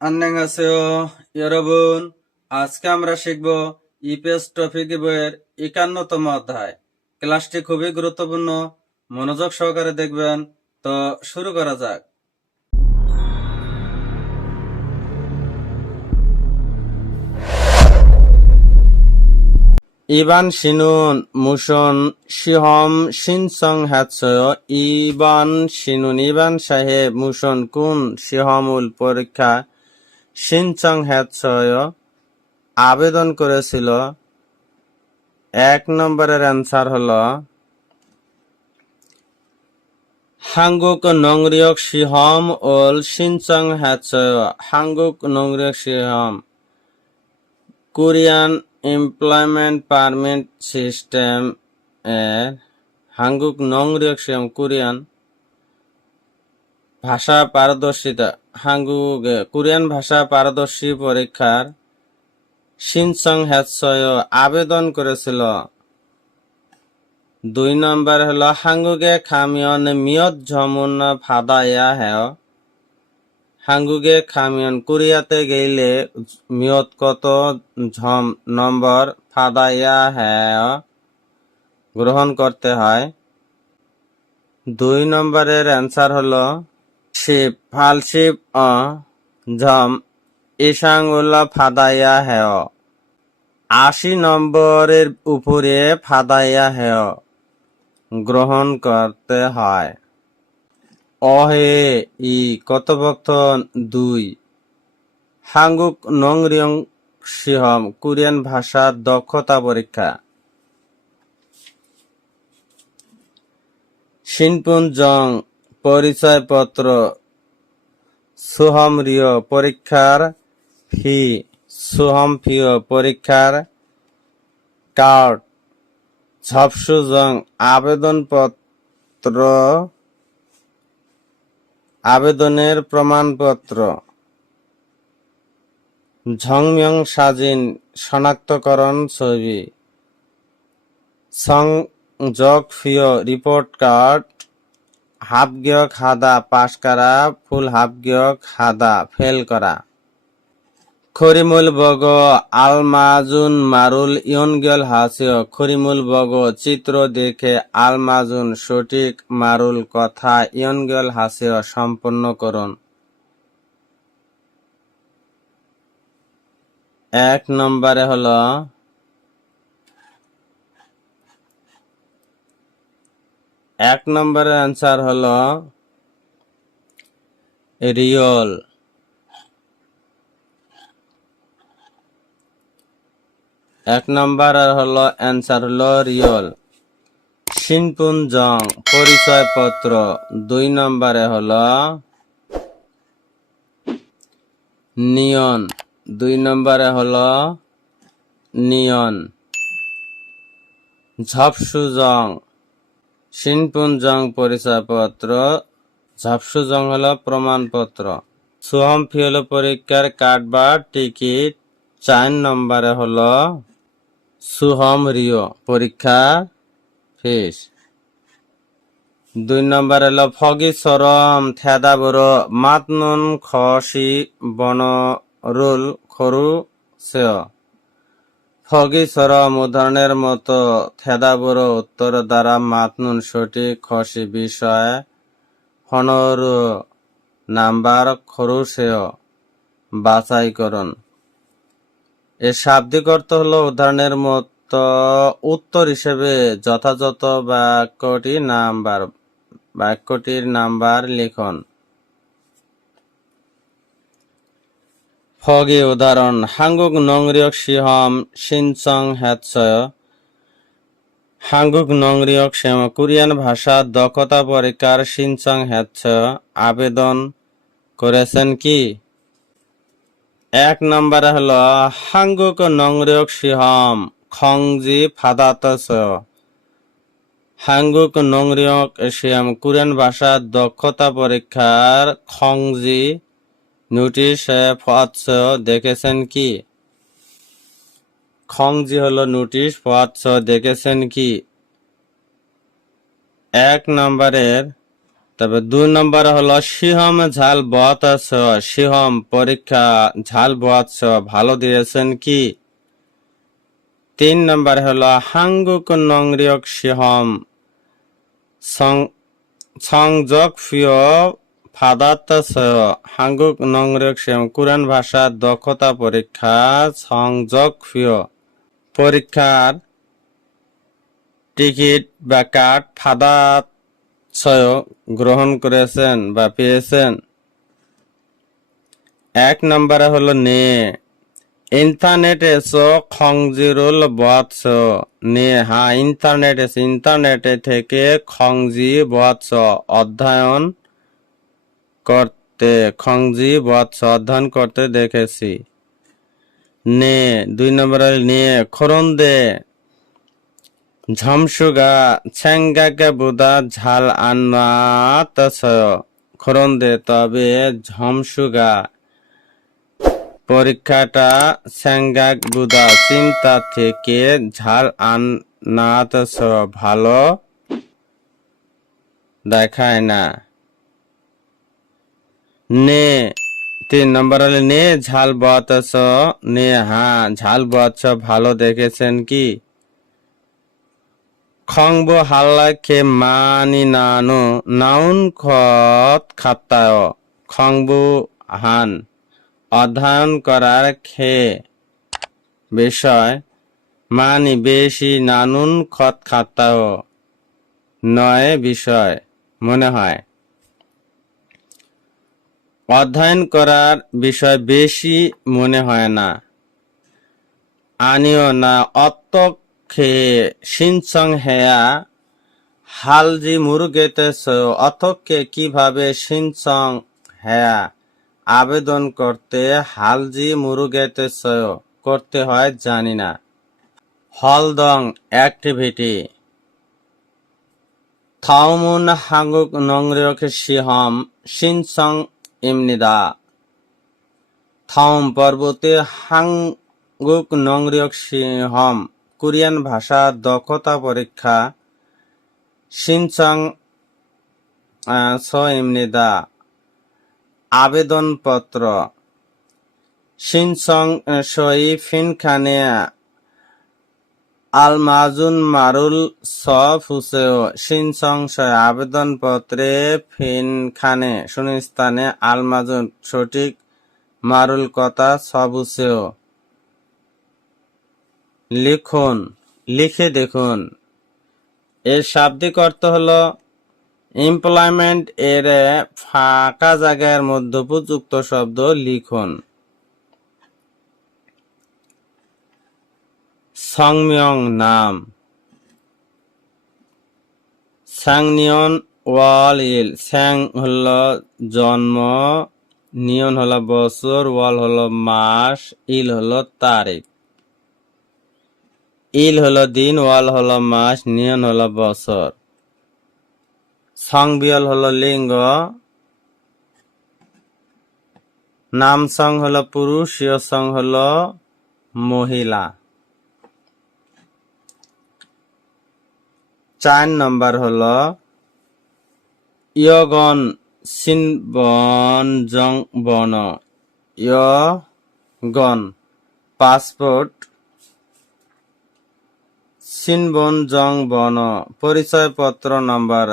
আন্নাঙ্গাসেও আজকে আমরা শিখব ইপিএস টপিক একান্নতম অধ্যায়। ক্লাসটি খুবই গুরুত্বপূর্ণ, মনোযোগ সহকারে দেখবেন। তো শুরু করা যাক। ইবান শিনুন, মুসন সিহম সিনসং হ্যাৎসয় ইবান শিনুন, ইবান সাহেব, মুসন কুন সিহমুল পরীক্ষা শিনচাং হ্যাদসয় আবেদন করেছিল। এক নম্বরের অ্যান্সার হল, হাঙ্গুক নংরিয়ক সিহম ওল শিনচাং হ্যাচয় হাঙ্গুক নংরিয়ক সিহম কোরিয়ান এমপ্লয়মেন্ট পারমিট সিস্টেম এর হাঙ্গুক নংরিয়ক সিহম কোরিয়ান ভাষা পারদর্শিতা হাঙ্গুক কোরিয়ান ভাষা পারদর্শী পরীক্ষার সিনসং হ্যাৎসয় আবেদন করেছিল। দুই নম্বর হলো হাঙ্গুগে খামিয়ন মিয়ত ঝমুন ফাদায়া হ্যাঁ। হাঙ্গুগে খামিয়ন কোরিয়াতে গেলে মিয়ত কত ঝম নম্বর ফাদাইয়া হ্যাঁ গ্রহণ করতে হয়। দুই নম্বরের অ্যান্সার হলো শিব ফালশিপ অ ঝম উল্লা ফাদাইয়া হ্যাঁ আশি নম্বরের উপরে ফাদাইয়া হ্যাঁ গ্রহণ করতে হয় অহে ই কথোপকথন দুই হাঙ্গুক নংরিয়ং সিহম কোরিয়ান ভাষার দক্ষতা পরীক্ষা শিনপুন জং পরিচয়পত্র সুহমরিয় পরীক্ষার ফি সুহম ফিও পরীক্ষার কার্ড ঝপসুজং আবেদনপত্র, আবেদনের প্রমাণপত্র, ঝংময়ং সাজিন শনাক্তকরণ ছবি সংযোগ ফিও রিপোর্ট কার্ড হাফগিয় খাদা পাশ করা, ফুল হাফগিয় খাদা ফেল করা। খরিমুল বগ, আলমাজুন মারুল ইয়নগেল হাসিও। খরিমুল বগ, চিত্র দেখে আলমাজুন সঠিক মারুল কথা ইয়নগেল হাসিও সম্পন্ন করুন। এক নম্বরে হলো এক নম্বরের অ্যান্সার হলো রিয়ল এক নম্বর হলো অ্যান্সার হলো রিয়ল শিনপুন জং, পরিচয়পত্র। দুই নম্বরে হলো নিয়ন। দুই নম্বরে হলো নিয়ন। ঝপসুজং শিনপুন জং পরিচয়পত্র ঝপসুজং হলো প্রমাণপত্র। সুহম ফি হলো পরীক্ষার কার্ড বা টিকিট চার নম্বরে হলো সুহম রিও পরীক্ষা ফিস। দুই নম্বর হলো ফগি সরম থেদা বড় মাতনুন খসি বন রুল খরু সেয় ফগি সরম উদাহরণের মতো থেদা বড় উত্তর দ্বারা মাতনুন সঠিক খসি বিষয় হনরু নাম্বার খরু সেয় বাছাই করুন। এর শাব্দিক অর্থ হলো উদাহরণের মতো উত্তর হিসেবে যথাযথ বাক্যটি নাম্বার বাক্যটির নাম্বার লিখুন। ফগি উদাহরণ, হাঙ্গুক নংরিয়ক সিহম সিনচং হ্যাৎসয় হাঙ্গুক নংরিয়ক সেম কোরিয়ান ভাষা দক্ষতা পরীক্ষার সিনচং হ্যাৎসয় আবেদন করেছেন কি? এক নম্বরে হল, হাঙ্গুক নংরিয়ক সিহম খংজি ফাদাতস হাঙ্গুক নংরিয়ক সিয়াম কোরিয়ান ভাষা দক্ষতা পরীক্ষার খংজি নোটিশ ফৎস দেখেছেন কি? খংজি হলো নোটিশ ফৎস দেখেছেন কি? এক নম্বরের, তবে দুই নম্বর হলো সিহম ঝাল বত সিহম পরীক্ষা ঝাল বত ভালো দিয়েছেন কি? তিন নম্বর হলো হাঙ্গুক নংরিয়ক সিহম সংযোগ ফিয় ফাদাত হাঙ্গুক নংরিয়ক সিহম কোরআন ভাষার দক্ষতা পরীক্ষা সংযোগ ফিয় পরীক্ষার টিকিট বা কার্ড ফাদাত গ্রহণ করেছেন বা পেয়েছেন। এক নম্বরে হলো নে। ইন্টারনেটে সো খংজিরুল বৎস। নে হ্যাঁ ইন্টারনেটে ইন্টারনেটে থেকে খংজি বৎস অধ্যয়ন করতে খংজি বৎস অধ্যয়ন করতে দেখেছি। নে, দুই নম্বর নম্বরে নে খরন্দে ঝমসুগা, ছেঙ্গাকে বুদা, ঝাল আন্নাত খরন্দে তবে ঝমসুগা। পরীক্ষাটা স্যাঙ্গাক বুদা, চিন্তা থেকে ঝাল আন্নাত ভালো দেখায় না। নে। তিন নম্বর হলে, নে, ঝাল বতস নে হ্যাঁ ঝাল বৎস ভালো দেখেছেন কি? খংবো হাল্লাকে মানি নানো, নাউন খত খাত্তায়। খংবু হান, অধ্যয়ন করার খে বিষয়, মানি বেশি নানুন খত খাত্তায়। নয় বিষয়, মনে হয়। অধ্যয়ন করার বিষয় বেশি মনে হয় না। আনিও না অতক্ষে সিনসং হেয়া, হালজি মুরুগেতেছ অতক্ষে কীভাবে সিনসং হেয়া, আবেদন করতে হালজি মুরুগেতেছ করতে হয় জানি না। হলদং অ্যাক্টিভিটি। থাউমুন হাঙ্গুক নংরিয়কে সিহম সিনসং ইমনিদা থাউম পর্বতে হাঙ্গুক নংরিয়ক সিহম। কোরিয়ান ভাষা দক্ষতা পরীক্ষা। আহ, ছ ইমনিদা আবেদনপত্র। আহ, সই ফিনখানে আল মাজুন মারুল সফ হুসেও সিনসং সয় আবেদনপত্রে ফিনখানে সুনিস্তানে আল মাজুন সঠিক মারুল কথা সব হুসেও। লিখুন, লিখে দেখুন। এর শাব্দিক অর্থ হলো এমপ্লয়মেন্ট এর ফাঁকা জায়গার মধ্যে উপযুক্ত শব্দ লিখুন। সংমিয়ং নাম সাংনিয়ন ওয়াল ইল স্যাং হল জন্ম নিয়ন হল বছর ওয়াল হল মাস ইল হল তারিখ। ইল হল দিন ওয়াল হল মাস নিয়ন হল বছর। সংবিয়ল হল লিঙ্গ। নাম সং হল পুরুষ সং হলো মহিলা। চার নম্বর হল ইয়গন সিনবন জং বন। ইয়গন পাসপোর্ট সিনবন জং বন। পরিচয়পত্র নম্বর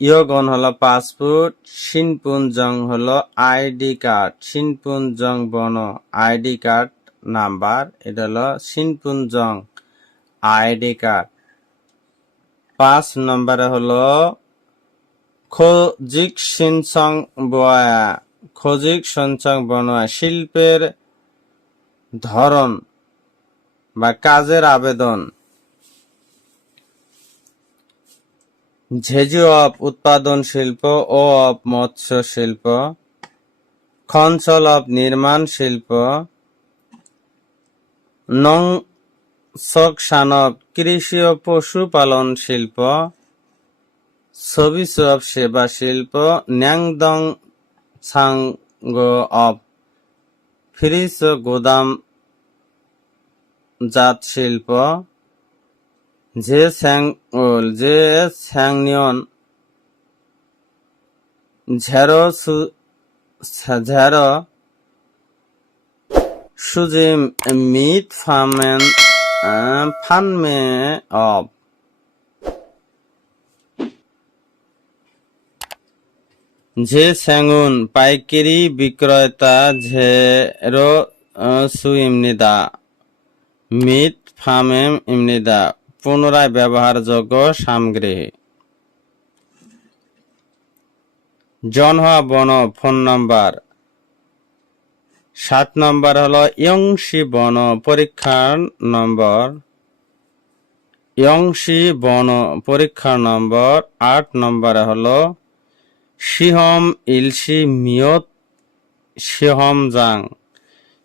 ইয়গন হলো পাসপোর্ট সিনপুন জং হলো আইডি কার্ড। সিনপুন জং বন, আইডি কার্ড নাম্বার, এটা হলো সিনপুন জং, আইডি কার্ড। পাঁচ নম্বরে হলো খোজিক সিনসং বয়া। খোজিক সঞ্চং বনোয়া শিল্পের ধরন বা কাজের আবেদন। ঝেজু অফ উৎপাদন শিল্প ও অফ মৎস্য শিল্প। খঞ্চল অফ নির্মাণ শিল্প। নং শক সানব কৃষি ও পশুপালন শিল্প অফ সেবা শিল্প, ন্যাংদং সাঙ্গ অফ ফ্রিজ ও গোদাম জাত শিল্প, যে স্যাং যে স্যাংনিয়ন, ঝেরো ঝেরো সুজি, মিট ফামেন ফানমে অব যে সেগুন পাইকারি বিক্রেতা ঝেরো সু ইমনিদা মিট ফামেম ইমনিদা পুনরায় ব্যবহারযোগ্য সামগ্রী। জনহা বন, ফোন নাম্বার সাত নম্বর হলো ইয়ংশি বন পরীক্ষার নম্বর। ইয়ংশি বন পরীক্ষার নম্বর আট নম্বরে হলো সিহম ইলসি মিয়ত সিহম জাং।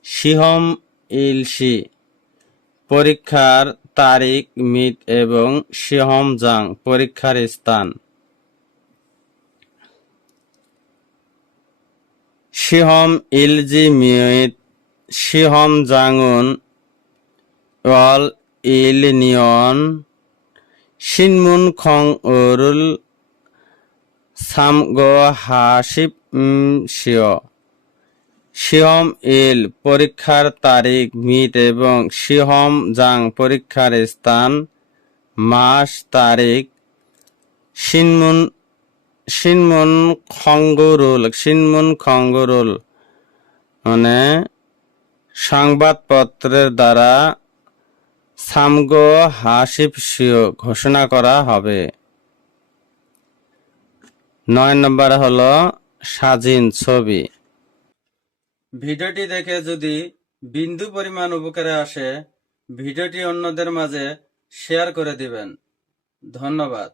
সিহম ইলসি পরীক্ষার তারিখ মিট এবং সিহম জাং পরীক্ষার স্থান। সিহম ইলজি মিয়ত, সিহম জাঙুন, ওয়াল ইল নিয়ন সিনমুন খং উরুল সামগো হাসিব সিও সিহম ইল পরীক্ষার তারিখ মিট এবং সিহম জাং পরীক্ষার স্থান, মাস, তারিখ, সিনমুন সিনমুন খঙ্গরুল সিনমুন খঙ্গরুল মানে সংবাদপত্রের দ্বারা সামগো হাসিব সিও ঘোষণা করা হবে। নয় নম্বর হলো সাজিন ছবি। ভিডিওটি দেখে যদি বিন্দু পরিমাণ উপকারে আসে, ভিডিওটি অন্যদের মাঝে শেয়ার করে দিবেন। ধন্যবাদ।